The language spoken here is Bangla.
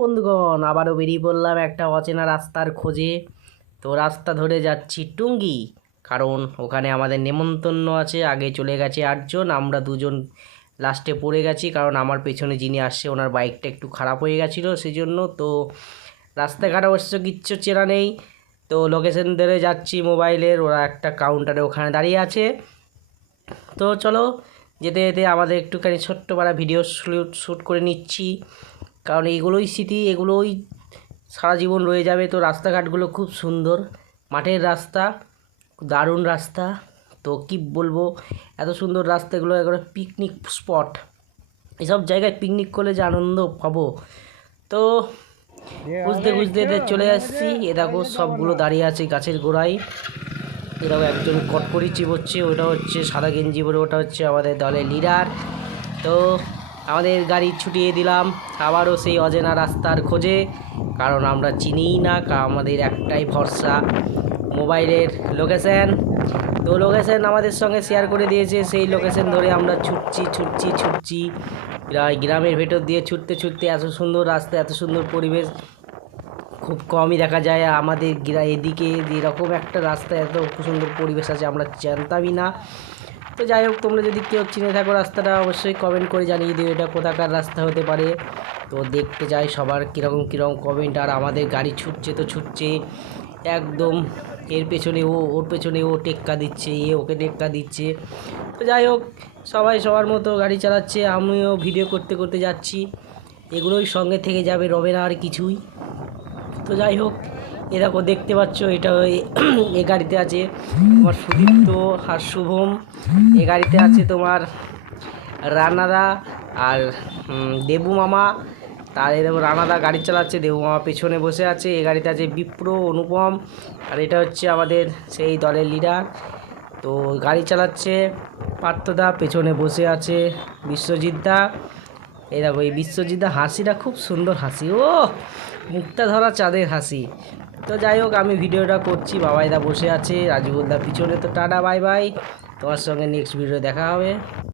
বন্ধুগণ আবারও বেরিয়ে পড়লাম একটা অচেনা রাস্তার খোঁজে। তো রাস্তা ধরে যাচ্ছি টুঙ্গি, কারণ ওখানে আমাদের নেমন্তন্ন আছে। আগে চলে গেছে 8 জন, আমরা 2 জন লাস্টে পড়ে গেছি, কারণ আমার পেছনে যিনি আসছে ওনার বাইকটা একটু খারাপ হয়ে গেছিলো, সেই জন্য। তো রাস্তাঘাট অবশ্য কিচ্ছু চেনা নেই। তো লোকেশন ধরে যাচ্ছি মোবাইলের, ওরা একটা কাউন্টারে ওখানে দাঁড়িয়ে আছে। তো চলো যেতে যেতে আমাদের একটুখানি ছোট্ট পাড়া ভিডিও শ্যুট করে নিচ্ছি, কারণ এইগুলোই স্মৃতি, এগুলোই সারা জীবন রয়ে যাবে। তো রাস্তাঘাটগুলো খুব সুন্দর, মাঠের রাস্তা, দারুণ রাস্তা। তো কি বলবো, এত সুন্দর রাস্তাগুলো একবারে পিকনিক স্পট। এসব জায়গায় পিকনিক করলে যে আনন্দ পাবো। তো খুঁজতে খুঁজতে চলে আসছি। এ দেখো সবগুলো দাঁড়িয়ে আছে গাছের গোড়ায়। এরাও একজন কটকরি চিবোচ্ছে, ওটা হচ্ছে সাদা গেঞ্জি পরে, ওটা হচ্ছে আমাদের দলের লিডার। তো আমাদের গাড়ি ছুটিয়ে দিলাম আবারও সেই অচেনা রাস্তার খোঁজে, কারণ আমরা চিনিই না। আমাদের একটাই ভরসা মোবাইলের লোকেশন। তো লোকেশন আমাদের সঙ্গে শেয়ার করে দিয়েছে, সেই লোকেশন ধরে আমরা ছুটছি গ্রামের ভেতর দিয়ে ছুটতে ছুটতে। এত সুন্দর রাস্তা, এত সুন্দর পরিবেশ খুব কমই দেখা যায় আমাদের এদিকে। এরকম একটা রাস্তা, এত সুন্দর পরিবেশ আছে আমরা জানতামই না। তো যাই হোক, তোমরা যদি কেউ চিনে থাকো রাস্তাটা, অবশ্যই কমেন্ট করে জানিয়ে দিও এটা কোথাকার রাস্তা হতে পারে। তো দেখতে যাই সবার কীরকম কমেন্ট। আর আমাদের গাড়ি ছুটছে তো ছুটছে একদম, এর পেছনে ও, ওর পেছনে ও টেক্কা দিচ্ছে, ওকে টেক্কা দিচ্ছে। তো যাই হোক, সবাই সবার মতো গাড়ি চালাচ্ছে, আমিও ভিডিও করতে করতে যাচ্ছি। এগুলোই সঙ্গে থেকে যাবে, রবে না আর কিছুই। তো যাই হোক, এ দেখো দেখতে পাচ্ছ, এটা এ গাড়িতে আছে তোমার সুদীপ্ত আর শুভম, এ গাড়িতে আছে তোমার রানাদা আর দেবু মামা। তার এরকম রানাদা গাড়ি চালাচ্ছে, দেবু মামা পেছনে বসে আছে। এ গাড়িতে আছে বিপ্র, অনুপম, আর এটা হচ্ছে আমাদের সেই দলের লিডার। তো গাড়ি চালাচ্ছে পার্থদা, পেছনে বসে আছে বিশ্বজিৎদা। এই দেখো এই বিশ্বজিৎদা হাসিটা খুব সুন্দর হাসি, ও মুক্তা ধরা চাঁদের হাসি। তো যাই হোক, আমি ভিডিওটা করছি, বাবাইদা বসে আছে, রাজুবুলদা পিছনে। তো টাটা, বাই বাই, তোমার সঙ্গে নেক্সট ভিডিও দেখা হবে।